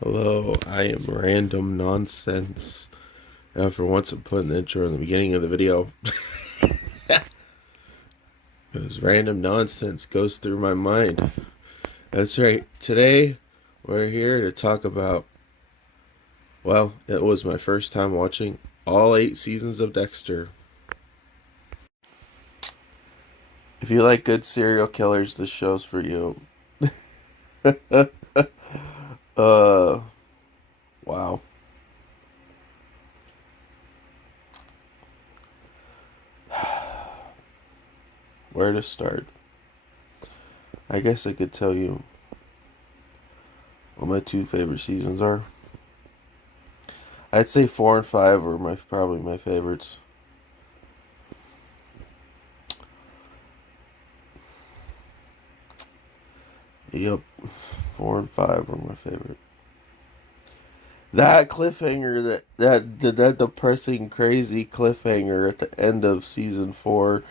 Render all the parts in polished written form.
Hello, I am Random Nonsense. For once, I'm putting the intro in the beginning of the video. Because random nonsense goes through my mind. That's right. Today, we're here to talk about, well, it was my first time watching all 8 seasons of Dexter. If you like good serial killers, this show's for you. uh, wow. Where to start? I guess I could tell you what my two favorite seasons are. I'd say 4 and 5 were probably my favorites. Yep, 4 and 5 were my favorite. That cliffhanger, that depressing, crazy cliffhanger at the end of season 4,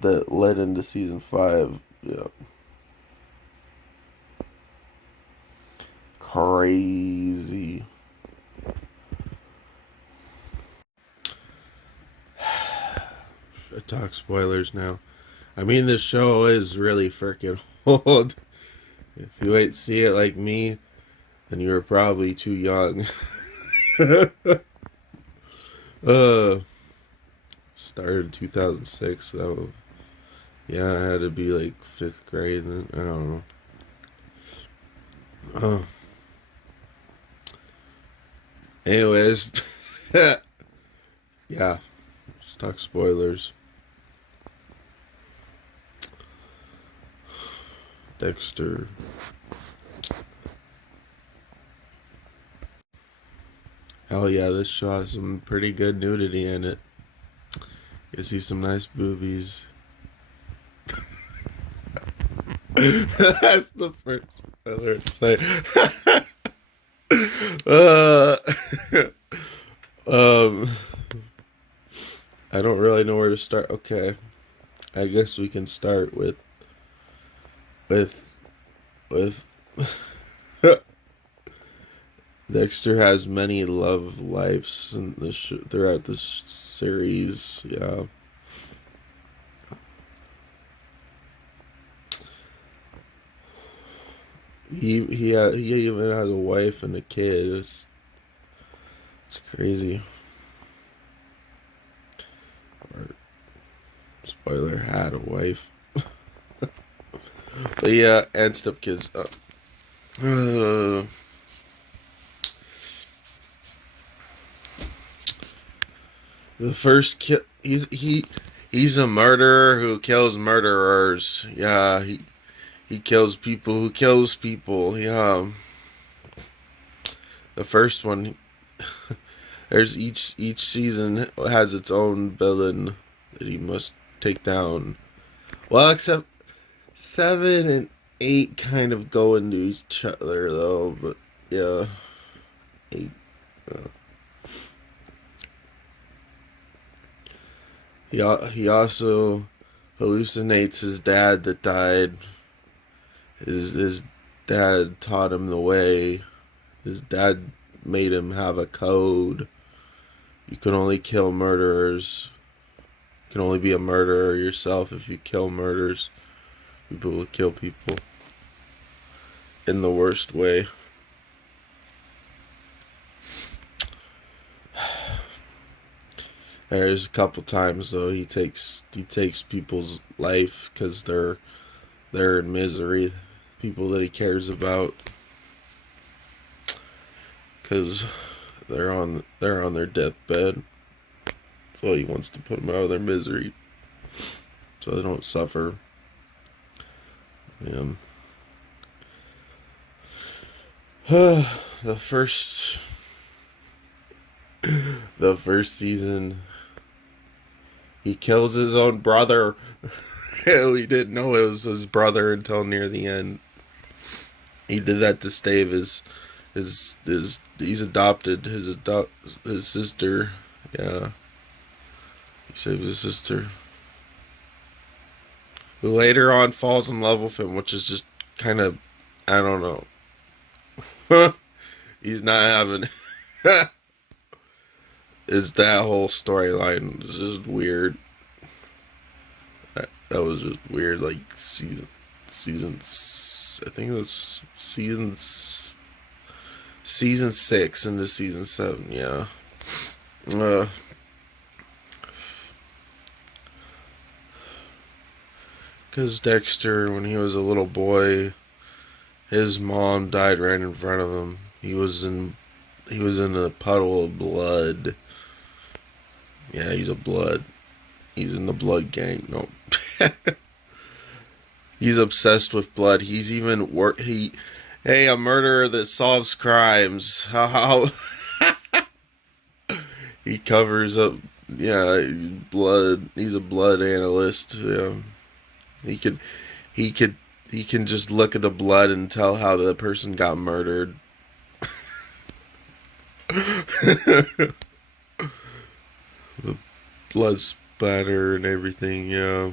that led into season 5. Yeah, crazy. I talk spoilers now. I mean, this show is really freaking old. If you ain't see it like me, then you were probably too young. uh, Started in 2006, so yeah, I had to be like 5th grade. Then I don't know. Uh, Anyways, yeah, let's talk spoilers. Dexter. Hell yeah, this show has some pretty good nudity in it. You see some nice boobies. That's the first spoiler to say. uh, um, I don't really know where to start. Okay, I guess we can start with with Dexter has many love lives in throughout this series. Yeah, he even has a wife and a kid. It's crazy. Or, spoiler, had a wife. But yeah, and stepkids. Uh, the first kill. He's a murderer who kills murderers. Yeah, he kills people who kills people. Yeah, the first one. There's each season has its own villain that he must take down. Well, except 7 and 8 kind of go into each other though. But yeah, 8. Uh, he also hallucinates his dad that died. His dad taught him the way. His dad made him have a code. You can only kill murderers. You can only be a murderer yourself if you kill murders. People will kill people in the worst way. There's a couple times though he takes people's life because they're in misery. People that he cares about because they're on their deathbed. So he wants to put them out of their misery so they don't suffer. Um, the first the first season, he kills his own brother. He didn't know it was his brother until near the end. He did that to save his he's adopted his sister. Yeah, he saves his sister, who later on falls in love with him, which is just kind of, I don't know. He's not having. Is that whole storyline is just weird. That was just weird. Like I think it was season 6 into season 7. Yeah. Uh, Cause Dexter, when he was a little boy, his mom died right in front of him. He was in a puddle of blood. Yeah, he's a blood. He's in the blood gang. No. He's obsessed with blood. He's even hey, a murderer that solves crimes. How he covers up, yeah, blood. He's a blood analyst. Yeah. He could he could he can just look at the blood and tell how the person got murdered. The blood splatter and everything, yeah.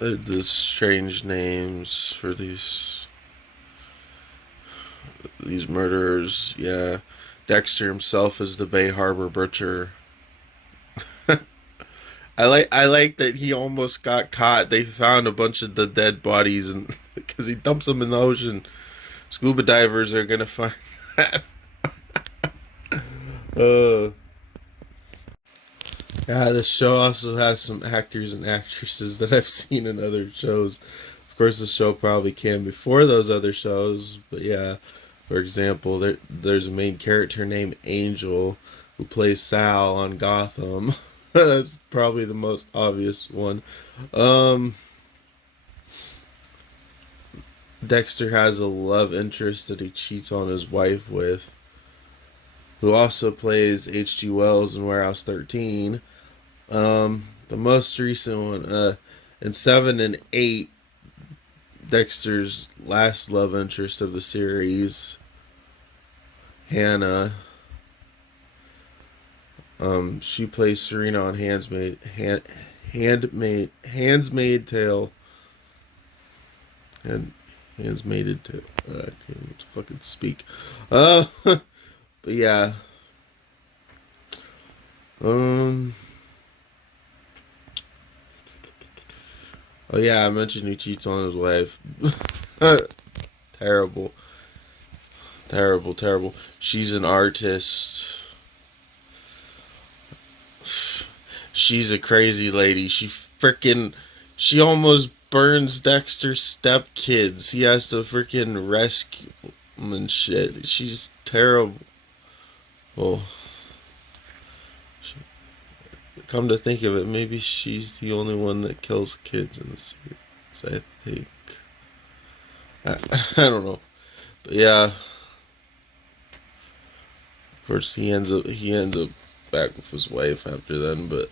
The strange names for these murderers, yeah. Dexter himself is the Bay Harbor Butcher. I like that he almost got caught. They found a bunch of the dead bodies and because he dumps them in the ocean. Scuba divers are gonna find that. uh, yeah, this show also has some actors and actresses that I've seen in other shows. Of course, the show probably came before those other shows, but yeah. For example, there's a main character named Angel who plays Sal on Gotham. That's probably the most obvious one. Um, Dexter has a love interest that he cheats on his wife with, who also plays H.G. Wells in Warehouse 13. The most recent one, in 7 and 8, Dexter's last love interest of the series, Hannah. She plays Serena on Handsmaid Tale, and Handsmaided Tale. I can't even fucking speak. But yeah. Um. Oh yeah, I mentioned he cheats on his wife. Terrible, terrible, terrible. She's an artist. She's a crazy lady. She almost burns Dexter's stepkids. He has to freaking rescue them and shit. She's terrible. Well, come to think of it, maybe she's the only one that kills kids in the series. I think. I don't know, but yeah. Of course, he ends up back with his wife after then, but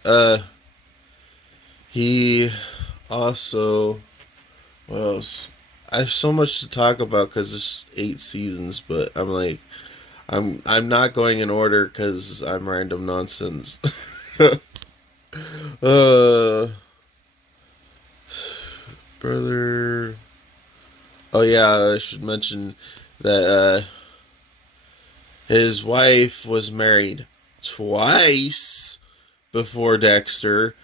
he also, what else? I have so much to talk about because there's 8 seasons, but I'm not going in order because I'm random nonsense. uh, brother. Oh yeah, I should mention that his wife was married twice before Dexter.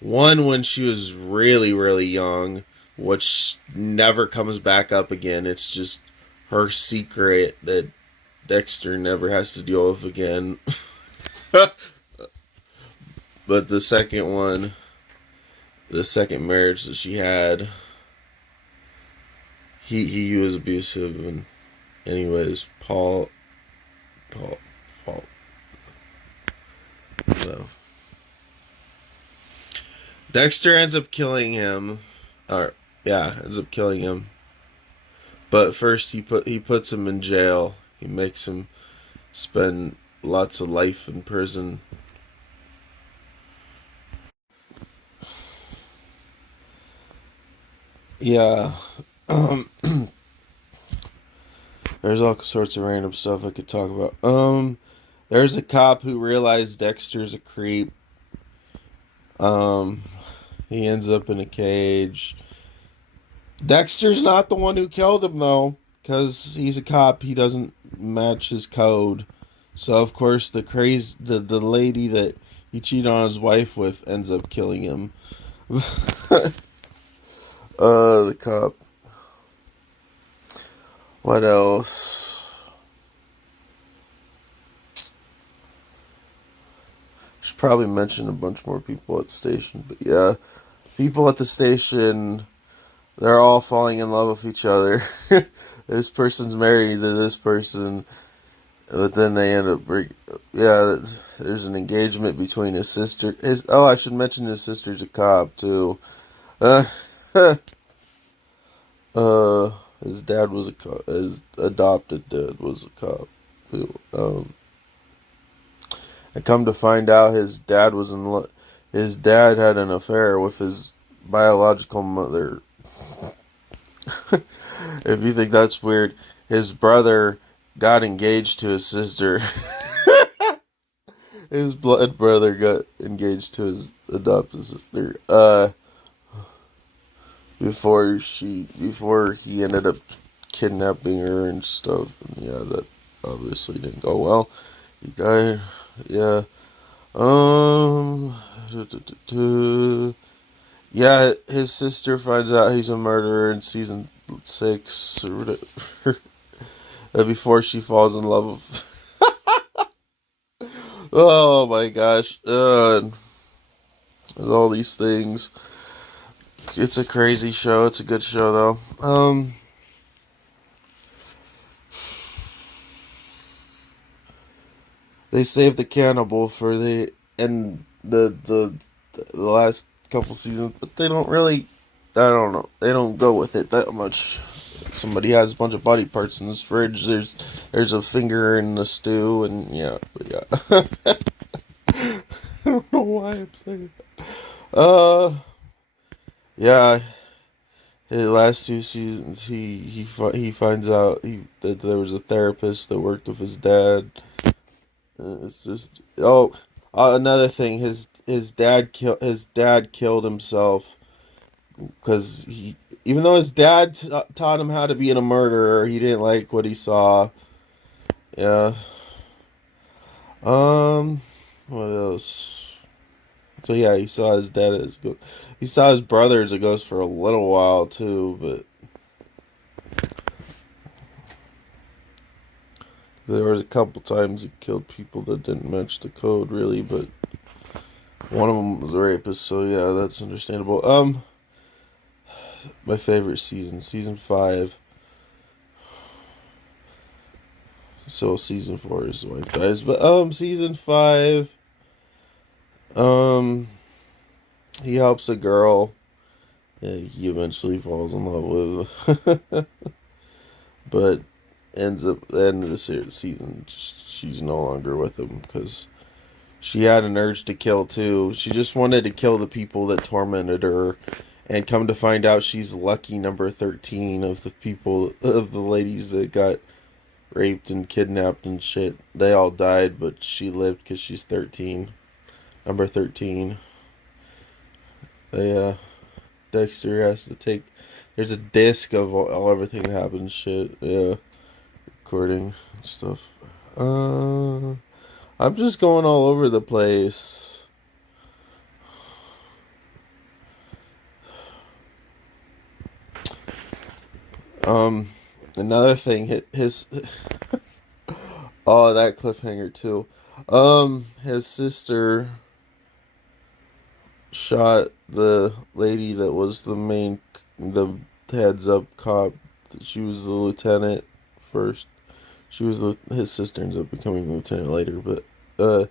One when she was really, really young, which never comes back up again. It's just her secret that Dexter never has to deal with again. But the second marriage that she had, he was abusive, and anyways, Paul, Paul, no. Dexter ends up killing him, or yeah, ends up killing him. But first, he puts him in jail. He makes him spend lots of life in prison. Yeah, there's all sorts of random stuff I could talk about. there's a cop who realized Dexter's a creep. Um, he ends up in a cage. Dexter's not the one who killed him though, because he's a cop. He doesn't match his code. So of course the lady that he cheated on his wife with ends up killing him. The cop. What else? Should probably mention a bunch more people at the station, but yeah, people at the station, they're all falling in love with each other. This person's married to this person, but then they end up yeah, there's an engagement between his sister. I should mention his sister's a cop too. Uh, uh, his dad was a cop. His adopted dad was a cop. And come to find out, his dad had an affair with his biological mother. If you think that's weird, his brother got engaged to his sister. His blood brother got engaged to his adopted sister. Before he ended up kidnapping her and stuff. And yeah, that obviously didn't go well. He died. Yeah. Um. Yeah, his sister finds out he's a murderer in season 6 or whatever. Before she falls in love with. Oh my gosh. There's all these things. It's a crazy show. It's a good show though. They save the cannibal for the last couple seasons, but they don't really. I don't know. They don't go with it that much. Somebody has a bunch of body parts in this fridge. There's a finger in the stew, and yeah, but yeah. I don't know why I'm saying that. Yeah. The last 2 seasons, he finds out that there was a therapist that worked with his dad. It's just another thing. His dad killed himself because he even though his dad taught him how to be a murderer, he didn't like what he saw. Yeah. Um. What else? So yeah, he saw his dad as a ghost. He saw his brother as a ghost for a little while too, but there was a couple times he killed people that didn't match the code really, but one of them was a rapist, so yeah, that's understandable. My favorite season 5. So season 4 his wife dies, but season 5, um, he helps a girl. Yeah, he eventually falls in love with, but ends up at the end of the season, she's no longer with him because she had an urge to kill too. She just wanted to kill the people that tormented her, and come to find out, she's lucky number 13 of the ladies that got raped and kidnapped and shit. They all died, but she lived because she's 13. Number 13. Yeah. Dexter has to take. There's a disc of everything that happened. Shit. Yeah. Recording and stuff. I'm just going all over the place. Another thing, his oh, that cliffhanger too. His sister shot the lady that was the heads up cop. She was the lieutenant first. His sister ends up becoming a lieutenant later, but the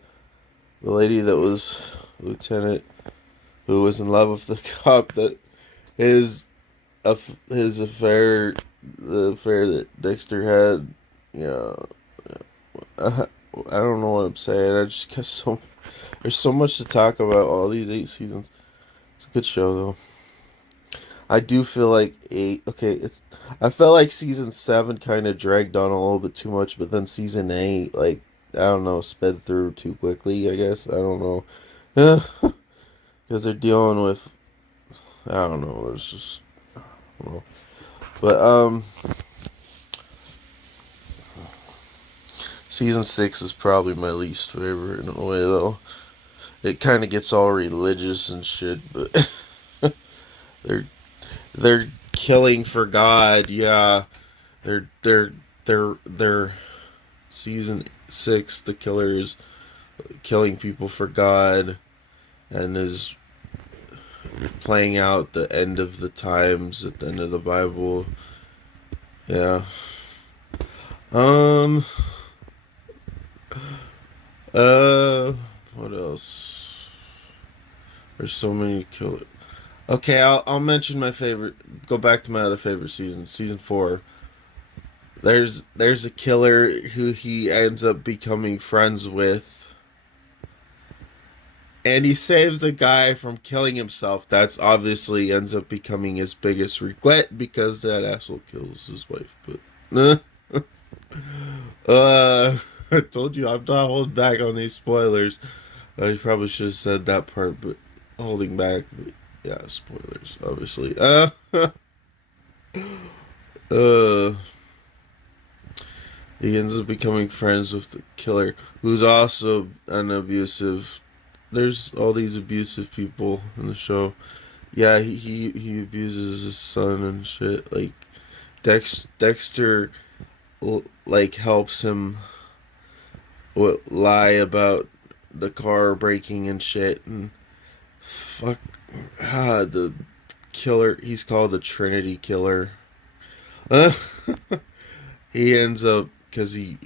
lady that was lieutenant, who was in love with the cop that his his affair, the affair that Dexter had. Yeah, I don't know what I'm saying. I just got there's so much to talk about. All these 8 seasons. It's a good show though. I do feel like eight. Okay, I felt like season 7 kind of dragged on a little bit too much, but then season 8, like I don't know, sped through too quickly, I guess. I don't know. Because they're dealing with, I don't know, it's just, I don't know. But, season 6 is probably my least favorite in a way, though. It kind of gets all religious and shit, but they're, they're killing for God, yeah. They're season 6, the killers killing people for God, and is playing out the end of the times at the end of the Bible. Yeah. Um. What else? There's so many killers. Okay, I'll mention my favorite. Go back to my other favorite season, season 4. There's a killer who he ends up becoming friends with, and he saves a guy from killing himself. That's obviously ends up becoming his biggest regret because that asshole kills his wife. But I told you I'm not holding back on these spoilers. I probably should have said that part, but holding back. But yeah, spoilers, obviously. Uh, he ends up becoming friends with the killer, who's also an abusive. There's all these abusive people in the show. Yeah, he abuses his son and shit. Like Dexter, like helps him lie about the car breaking and shit, and fuck, the killer. He's called the Trinity Killer. Uh, he ends up because he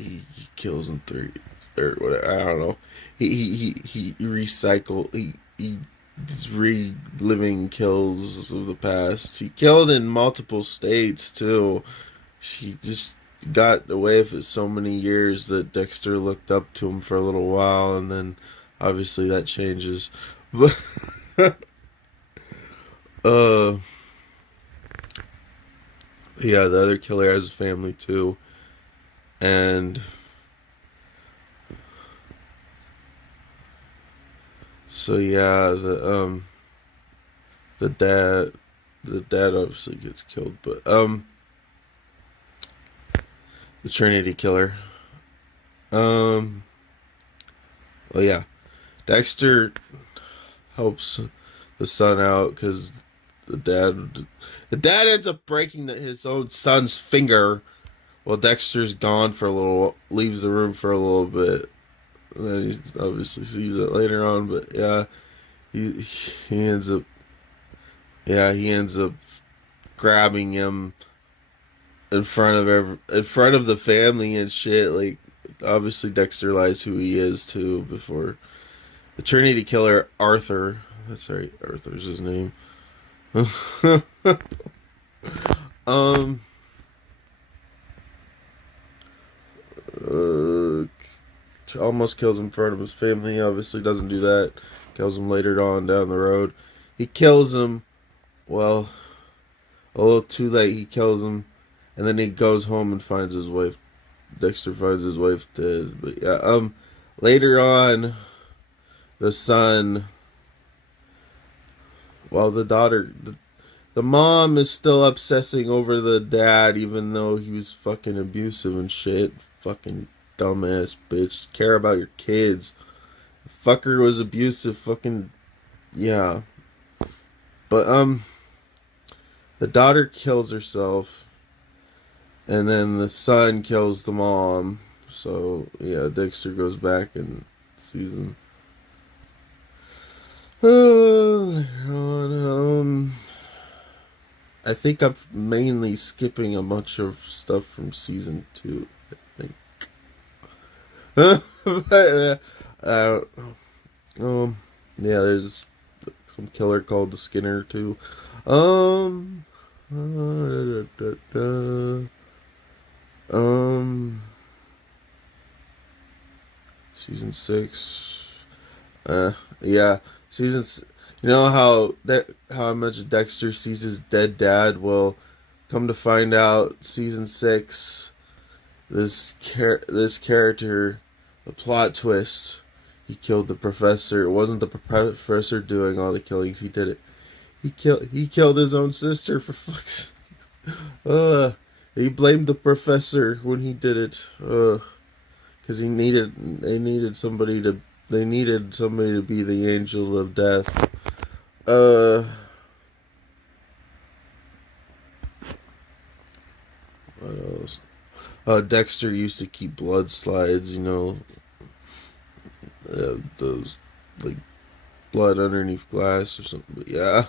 kills in three or whatever. I don't know. He recycle. He's reliving kills of the past. He killed in multiple states too. He just got away with it so many years that Dexter looked up to him for a little while, and then obviously that changes. But uh, yeah, the other killer has a family too, and so yeah, the dad the dad obviously gets killed, but the Trinity Killer. Um, well, yeah, Dexter helps the son out because the dad the dad ends up breaking his own son's finger while Dexter's gone for a little, leaves the room for a little bit. And then he obviously sees it later on, but yeah, he ends up, yeah, he ends up grabbing him in front of the family and shit. Like obviously Dexter lies who he is too before the Trinity Killer. Arthur, that's right, Arthur's his name. um uh, Almost kills him in front of his family. Obviously doesn't do that. Kills him later on down the road. He kills him, well, a little too late. He kills him, and then he goes home and finds his wife. Dexter finds his wife dead. But yeah, later on, the son, well, the mom is still obsessing over the dad, even though he was fucking abusive and shit. Fucking dumbass bitch. Care about your kids. Fucker was abusive. Fucking yeah. But the daughter kills herself, and then the son kills the mom. So yeah, Dexter goes back and sees him. I think I'm mainly skipping a bunch of stuff from season 2. I think. But, I don't know. Yeah, there's some killer called the Skinner too. Um, um, season 6. Yeah, season. You know how I mentioned Dexter sees his dead dad. Well, come to find out, season 6, this character The plot twist. He killed the professor. It wasn't the professor doing all the killings. He did it. He killed his own sister for fuck's sake. He blamed the professor when he did it. Because they needed somebody to be the angel of death. What else? Dexter used to keep blood slides, those like blood underneath glass or something. But yeah,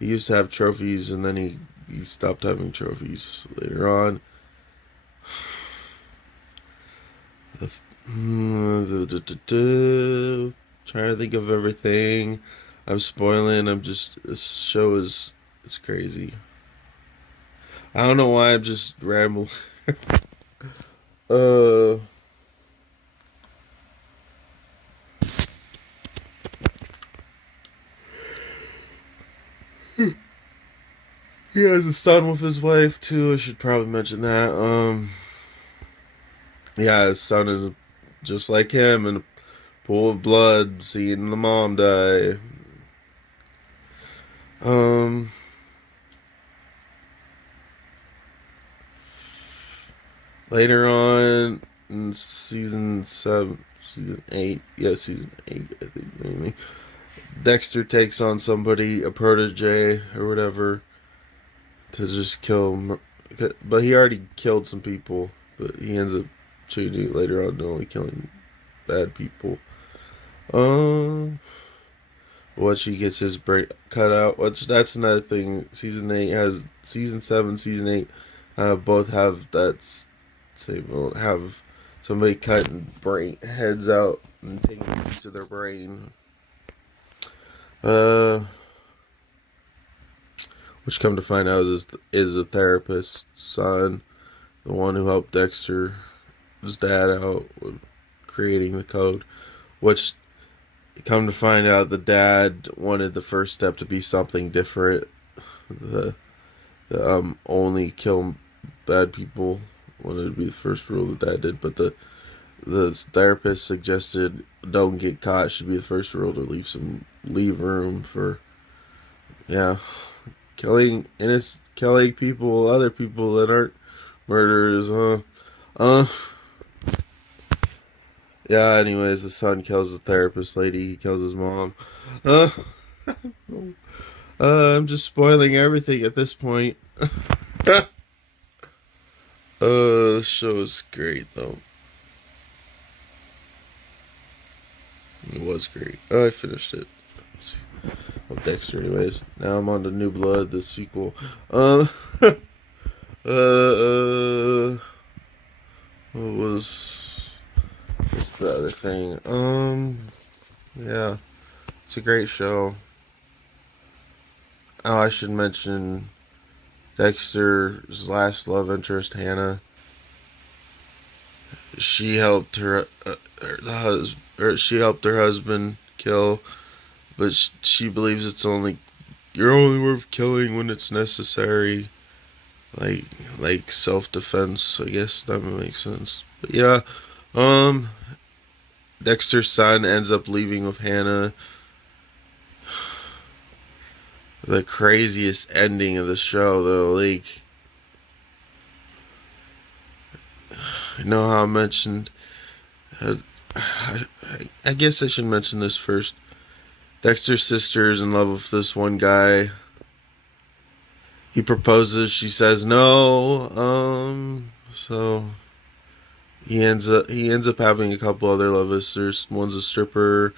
he used to have trophies, and then he stopped having trophies later on. Trying to think of everything. I'm spoiling. This show is it's crazy. I don't know why I'm just rambling. uh. He has a son with his wife too. I should probably mention that. Yeah, his son is just like him in a pool of blood, seeing the mom die. Um, Later on in season 8, yeah, season 8, I think mainly. Dexter takes on somebody, a protege or whatever, to just kill him. But he already killed some people, but he ends up changing it later on to only killing bad people. Um, what she gets his brain cut out. Which that's another thing. Season 7, season 8, both have that same. Have somebody cutting brain heads out and taking a piece of their brain. Uh, which come to find out is a therapist's son, the one who helped Dexter, his dad out with creating the code. Which come to find out, the dad wanted the first step to be something different. The only kill bad people wanted to be the first rule the dad did, but the therapist suggested don't get caught should be the first rule, to leave room for killing people, other people that aren't murderers. Yeah, anyways, the son kills the therapist lady, he kills his mom. Uh, I'm just spoiling everything at this point. The show is great, though. It was great. I finished it. Well, Dexter, anyways. Now I'm on to New Blood, the sequel. What was what's the other thing? Yeah, it's a great show. Oh, I should mention Dexter's last love interest, Hannah. She helped she helped her husband kill, but she believes you're only worth killing when it's necessary, like self defense. I guess that would make sense. But yeah, um, Dexter's son ends up leaving with Hannah. The craziest ending of the show, though, like, you know how I mentioned. I guess I should mention this first. Dexter's sister is in love with this one guy. He proposes. She says no. So he ends up having a couple other love sisters. One's a stripper.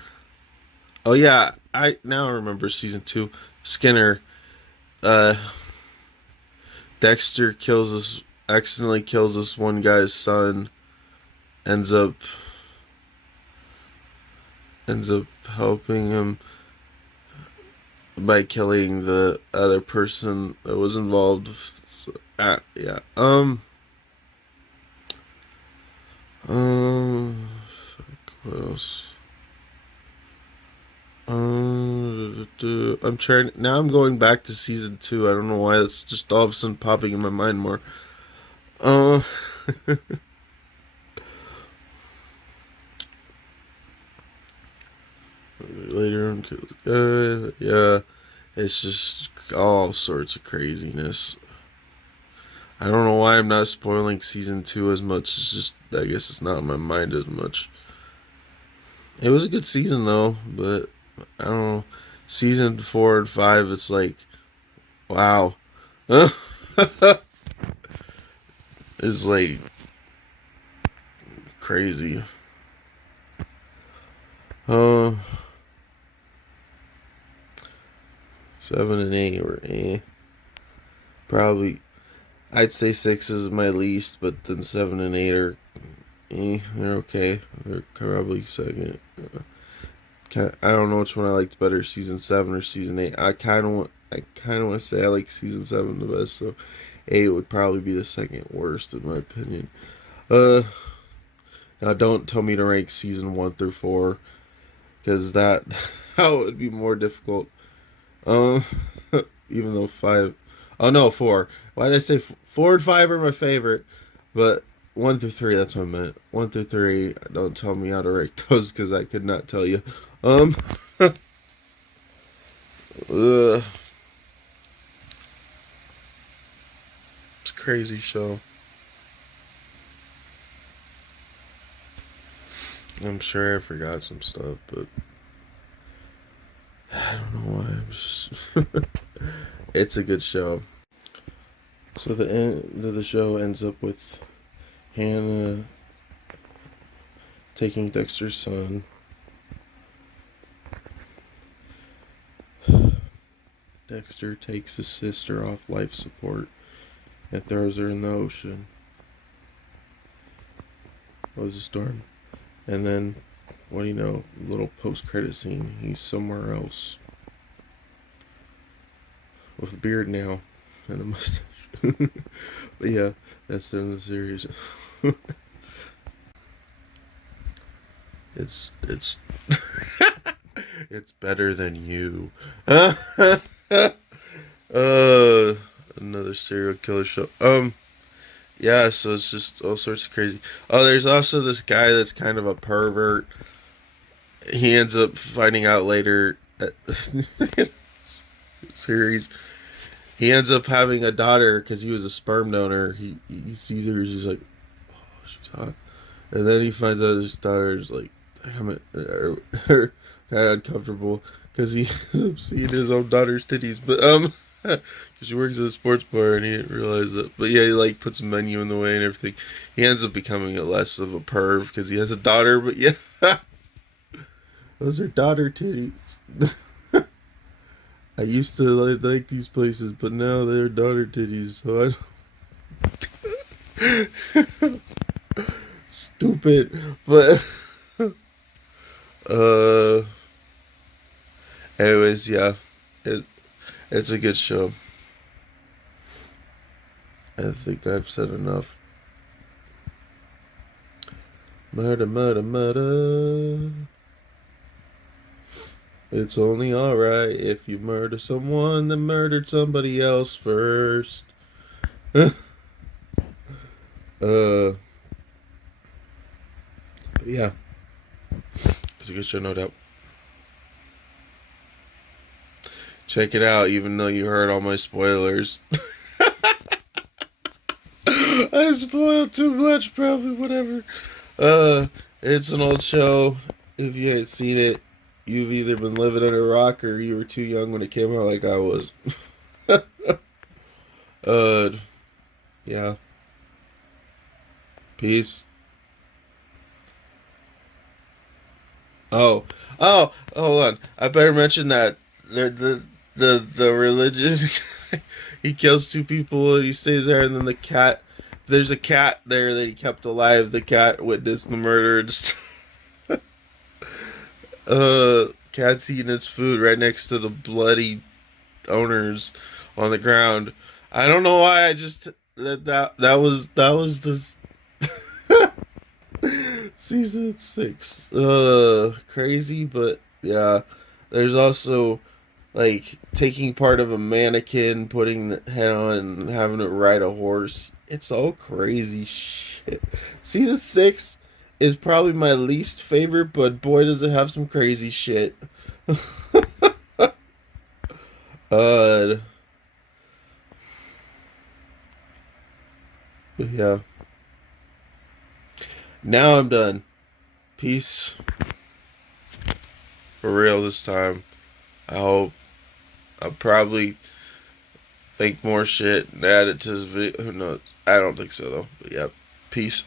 Oh yeah, I now remember season 2. Skinner. Uh, Dexter accidentally kills this one guy's son. Ends up helping him by killing the other person that was involved. So, yeah. What else? I'm trying now. I'm going back to season 2. I don't know why that's just all of a sudden popping in my mind more. Uh, Storm kills good. Yeah, it's just all sorts of craziness. I don't know why I'm not spoiling season 2 as much. It's just, I guess it's not in my mind as much. It was a good season though, but I don't know. Season 4 and 5, it's like, wow. It's like crazy. Uh, 7 and 8 were probably. I'd say 6 is my least, but then 7 and 8 are they're okay. They're probably second. I don't know which one I liked better, season 7 or season 8. I kind of want to say I like season 7 the best, so 8 would probably be the second worst in my opinion. Uh, Now don't tell me to rank season 1 through 4, because that would be more difficult. Um, Even though 5. Oh no, 4. Why did I say 4 and 5 are my favorite? But 1 through 3, that's what I meant. 1 through 3, don't tell me how to rank those because I could not tell you. Um, it's a crazy show. I'm sure I forgot some stuff, but I don't know why. It's a good show. So the end of the show ends up with Hannah taking Dexter's son. Dexter takes his sister off life support and throws her in the ocean. It was a storm. And then, what do you know, little post-credit scene, he's somewhere else. With a beard now and a mustache. But yeah, that's the end of the series. it's it's better than you. Another serial killer show. Yeah, so it's just all sorts of crazy. Oh, there's also this guy that's kind of a pervert. He ends up finding out later at series. He ends up having a daughter because he was a sperm donor. He sees her, he's just like, oh, she's hot. And then he finds out his daughter is like, damn it, kind of uncomfortable because he ends up seeing his own daughter's titties. But because she works at a sports bar and he didn't realize that. But yeah, he like puts a menu in the way and everything. He ends up becoming a less of a perv because he has a daughter. But yeah, those are daughter titties. I used to like these places, but now they're daughter titties. So I stupid, but uh, anyways, yeah, it's a good show. I think I've said enough. Murder, murder, murder. It's only alright if you murder someone that murdered somebody else first. Yeah, it's a good show, no doubt. Check it out, even though you heard all my spoilers. I spoiled too much, probably, whatever. It's an old show. If you ain't seen it, you've either been living under a rock or you were too young when it came out like I was. Yeah. Peace. Hold on. I better mention that the religious he kills 2 people and he stays there, and then there's a cat there that he kept alive. The cat witnessed the murder and cat's eating its food right next to the bloody owners on the ground. I don't know why I just that was this season 6. Crazy, but yeah. There's also like taking part of a mannequin, putting the head on and having it ride a horse. It's all crazy shit. Season 6 is probably my least favorite, but boy does it have some crazy shit. uh, but yeah. Now I'm done. Peace. For real this time. I hope. I'll probably think more shit and add it to this video. Who knows? I don't think so though. But yeah. Peace.